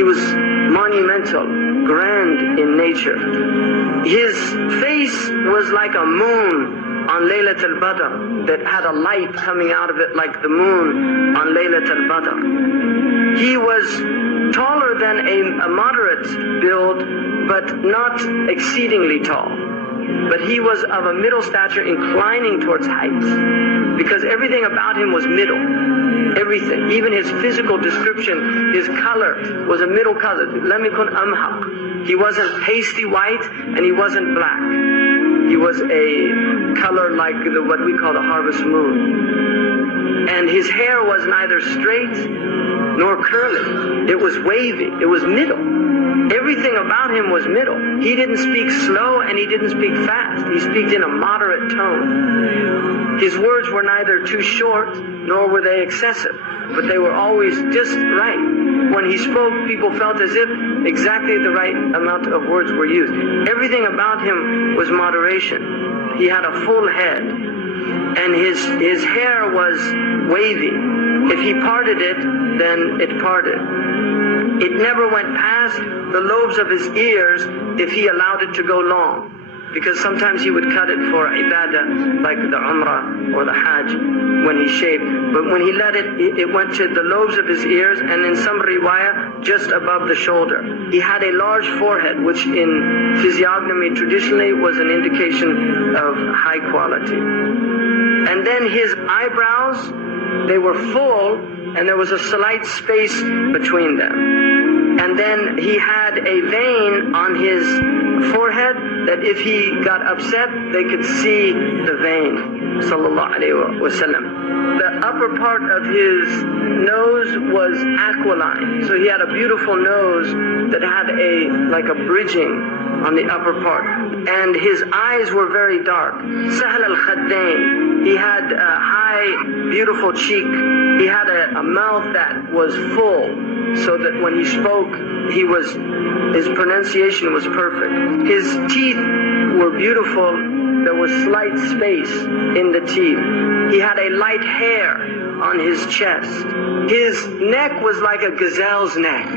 He was monumental, grand in nature. His face was like a moon on Laylat al-Badr that had a light coming out of it like the moon on Laylat al-Badr. He was taller than a moderate build, but not exceedingly tall. But he was of a middle stature inclining towards height, because everything about him was middle. Everything, even his physical description, his color was a middle color. Lam yakun amhaq. He wasn't pasty white and he wasn't black. He was a color like what we call the harvest moon. And his hair was neither straight nor curly. It was wavy. It was middle. Everything about him was middle. He didn't speak slow and he didn't speak fast. He spoke in a moderate tone. His words were neither too short nor were they excessive, but they were always just right. When he spoke, people felt as if exactly the right amount of words were used. Everything about him was moderation. He had a full head, and his hair was wavy. If he parted it, then it parted. It never went past the lobes of his ears if he allowed it to go long, because sometimes he would cut it for ibadah, like the umrah or the hajj when he shaved. But when he let it went to the lobes of his ears, and in some riwayah, just above the shoulder. He had a large forehead, which in physiognomy traditionally was an indication of high quality. And then his eyebrows, they were full, and there was a slight space between them. And then he had a vein on his forehead that if he got upset, they could see the vein, sallallahu alayhi wa sallam. The upper part of his nose was aquiline, so he had a beautiful nose that had like a bridging on the upper part. And his eyes were very dark. Sahl al-Khaddain. He had a high, beautiful cheek. He had a mouth that was full, so that when he spoke, his pronunciation was perfect. His teeth were beautiful. There was slight space in the teeth. He had a light hair on his chest. His neck was like a gazelle's neck.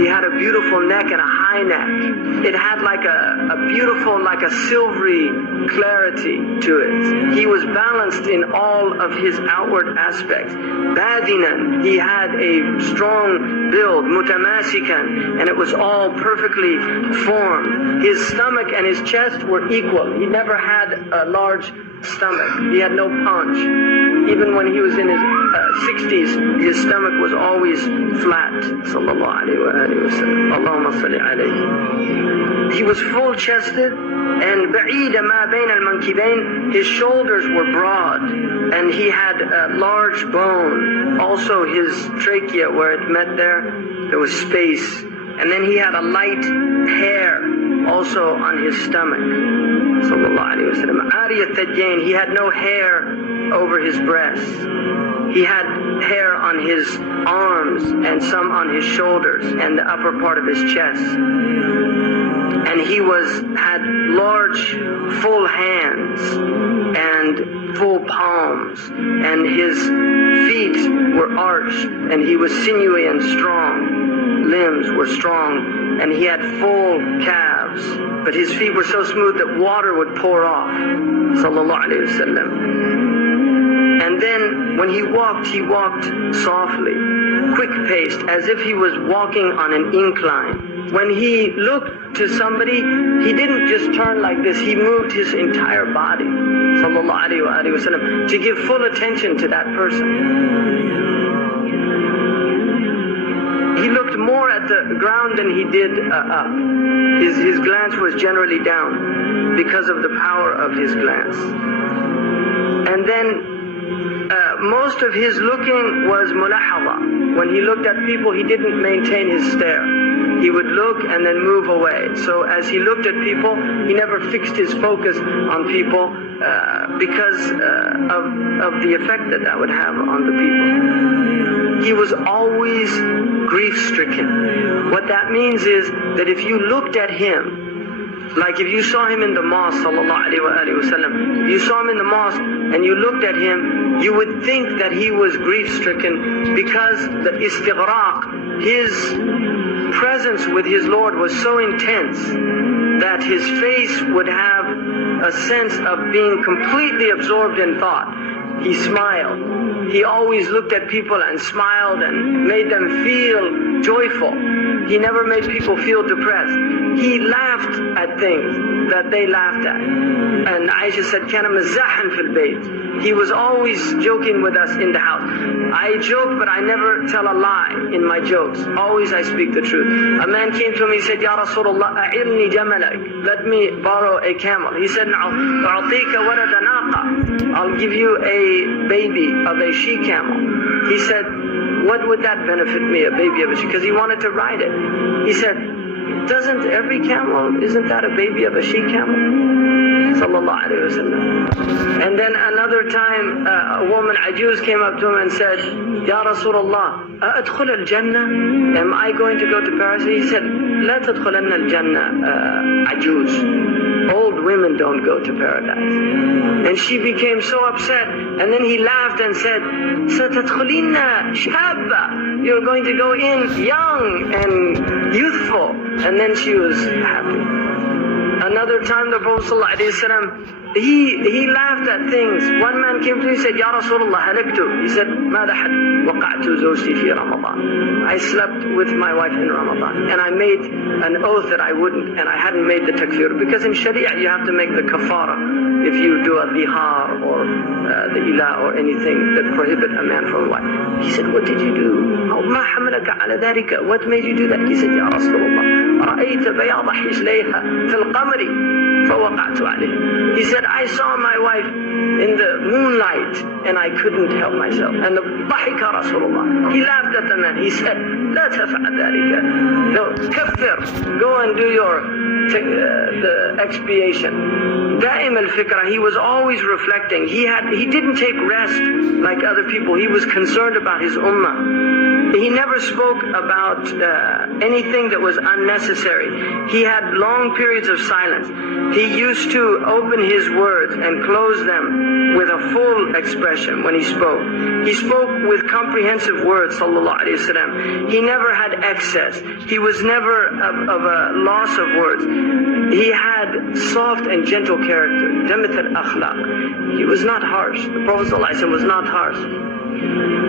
He had a beautiful neck and a high neck. It had like a beautiful, like a silvery clarity to it. He was balanced in all of his outward aspects. Badinan, he had a strong build, mutamasikan, and it was all perfectly formed. His stomach and his chest were equal. He never had a large stomach. He had no punch. Even when he was in his 60s, his stomach was always flat. Sallallahu alayhi wa sallam. Allahumma salli alayhi. He was full-chested, and ba'id ma bayn al-mankibayn, his shoulders were broad, and he had a large bone. Also his trachea, where it met there was space. And then he had a light hair also on his stomach. Sallallahu alayhi wa sallam. Ariyat Tajjain, he had no hair over his breast. He had hair on his arms and some on his shoulders and the upper part of his chest. And he had large, full hands and full palms, and his feet were arched, and he was sinewy and strong. Limbs were strong, and he had full calves, but his feet were so smooth that water would pour off. Sallallahu alayhi wa sallam. And then when he walked softly, quick-paced, as if he was walking on an incline. When he looked to somebody, he didn't just turn like this, he moved his entire body, sallallahu alayhi wa sallam, to give full attention to that person. He looked more at the ground than he did up. His glance was generally down because of the power of his glance. And then most of his looking was mulahadha. When he looked at people, he didn't maintain his stare. He would look and then move away. So as he looked at people, he never fixed his focus on people because of the effect that would have on the people. He was always grief-stricken. What that means is that if you looked at him, like if you saw him in the mosque, sallallahu alayhi wa sallam, if you saw him in the mosque and you looked at him, you would think that he was grief-stricken because the istighraq, his presence with his Lord was so intense that his face would have a sense of being completely absorbed in thought. He smiled. He always looked at people and smiled and made them feel joyful. He never made people feel depressed. He laughed at things that they laughed at. And Aisha said, كان مزاحا في البيت. He was always joking with us in the house. I joke, but I never tell a lie in my jokes. Always I speak the truth. A man came to me, he said, Ya Rasulullah, أعرني جملك. Let me borrow a camel. He said, أعطيك ولد ناقة. I'll give you a baby of a she-camel. He said, what would that benefit me, a baby of a she? Because he wanted to ride it. He said, doesn't every camel, isn't that a baby of a she-camel? Sallallahu alayhi wa sallam. And then another time, a woman, Ajuz, came up to him and said, Ya Rasulullah, أأدخل الجنة? Am I going to go to paradise? He said, لا تدخلن الجنة Ajuz. Old women don't go to paradise. And she became so upset. And then he laughed and said, ستدخلين شابة. You're going to go in young and youthful. And then she was happy. Another time the Prophet ﷺ, he laughed at things. One man came to him and said, Ya Rasulullah, halaktu. He said, ماذا حد وقعت زوجتي في رمضان. I slept with my wife in Ramadan. And I made an oath that I wouldn't, and I hadn't made the takfir. Because in Sharia you have to make the kafara if you do a dihar or the ilah or anything that prohibit a man from a wife. He said, what did you do? ما حملك على ذلك? What made you do that? He said, Ya Rasulullah, رأيت بياض حجليها في القمر فوقعت عليه. He said, I saw my wife in the moonlight and I couldn't help myself. And the ضحك Rasulullah. He laughed at the man. He said, لا تفعل ذلك. No, كفر. Go and do your the expiation. دائم الفكرة. He was always reflecting. He didn't take rest like other people. He was concerned about his ummah. He never spoke about anything that was unnecessary. He had long periods of silence. He used to open his words and close them with a full expression when he spoke. He spoke with comprehensive words, sallallahu alayhi wa sallam. He never had excess. He was never of a loss of words. He had soft and gentle character. Damat al-akhlaq. He was not harsh. The Prophet sallallahu alayhi wa sallam was not harsh.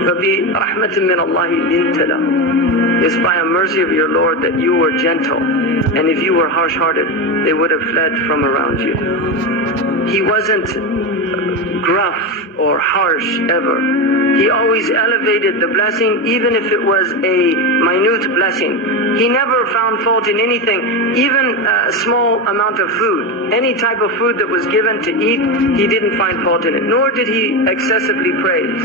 فَبِرَحْمَةٍ مِّنَ اللَّهِ لِنْتَ لَهُ. It's by a mercy of your Lord that you were gentle. And if you were harsh-hearted, they would have fled from around you. He wasn't gruff or harsh ever. He always elevated the blessing, even if it was a minute blessing. He never found fault in anything, even a small amount of food. Any type of food that was given to eat, he didn't find fault in it. Nor did he excessively praise.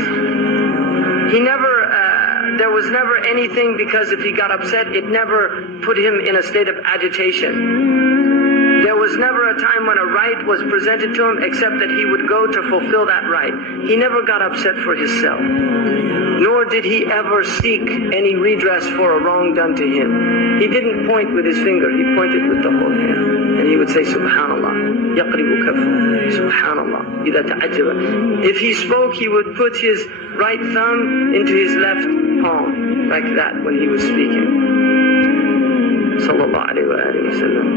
He never, there was never anything, because if he got upset, it never put him in a state of agitation. There was never a time when a right was presented to him except that he would go to fulfill that right. He never got upset for himself. Nor did he ever seek any redress for a wrong done to him. He didn't point with his finger, he pointed with the whole hand. And he would say, Subhanallah, yaqribu kafu, Subhanallah, idha ta'ajjaba. If he spoke, he would put his right thumb into his left palm, like that when he was speaking. Sallallahu alayhi wa sallam.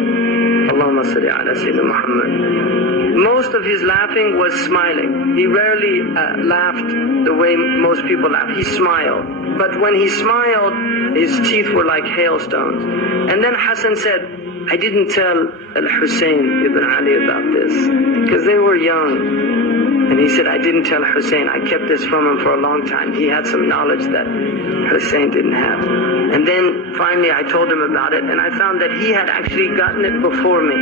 Allahumma salli ala Sayyidina Muhammad. Most of his laughing was smiling. He rarely laughed the way most people laugh. He smiled. But when he smiled, his teeth were like hailstones. And then Hassan said, I didn't tell Al-Hussein ibn Ali about this, because they were young. And he said, I didn't tell Hussein. I kept this from him for a long time. He had some knowledge that Hussein didn't have. And then finally I told him about it, and I found that he had actually gotten it before me.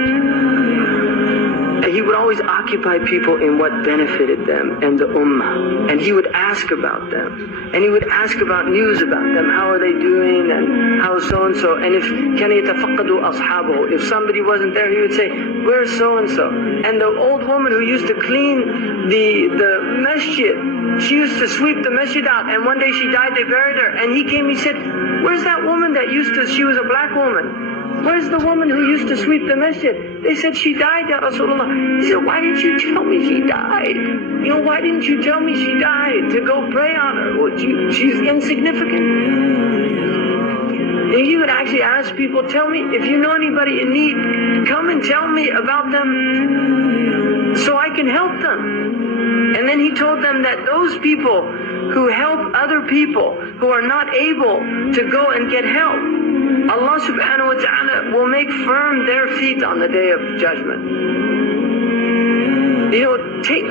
And he would always occupy people in what benefited them and the ummah. And he would ask about them. And he would ask about news about them. How are they doing? And how so-and-so? And if كَانَ يَتَفَقَّدُ أَصْحَابُهُ, if somebody wasn't there, he would say, where's so-and-so? And the old woman who used to clean the masjid, she used to sweep the masjid out. And one day she died, they buried her. And he came, he said, where's that woman that she was a black woman? Where's the woman who used to sweep the masjid? They said she died, Ya Rasulullah. He said, why didn't you tell me she died? You know, why didn't you tell me she died? To go pray on her. Well, she's insignificant. And he would actually ask people, tell me, if you know anybody in need, come and tell me about them so I can help them. And then he told them that those people who help other people who are not able to go and get help, Allah subhanahu wa ta'ala will make firm their feet on the day of judgment. You know,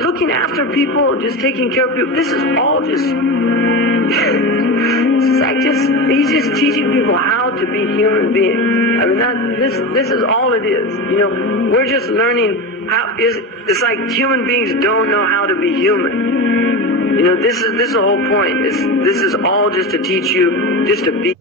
looking after people, just taking care of people, this is all just, he's just teaching people how to be human beings. I mean, this is all it is. You know, we're just learning it's like human beings don't know how to be human. You know, this is the whole point. This is all just to teach you just to be.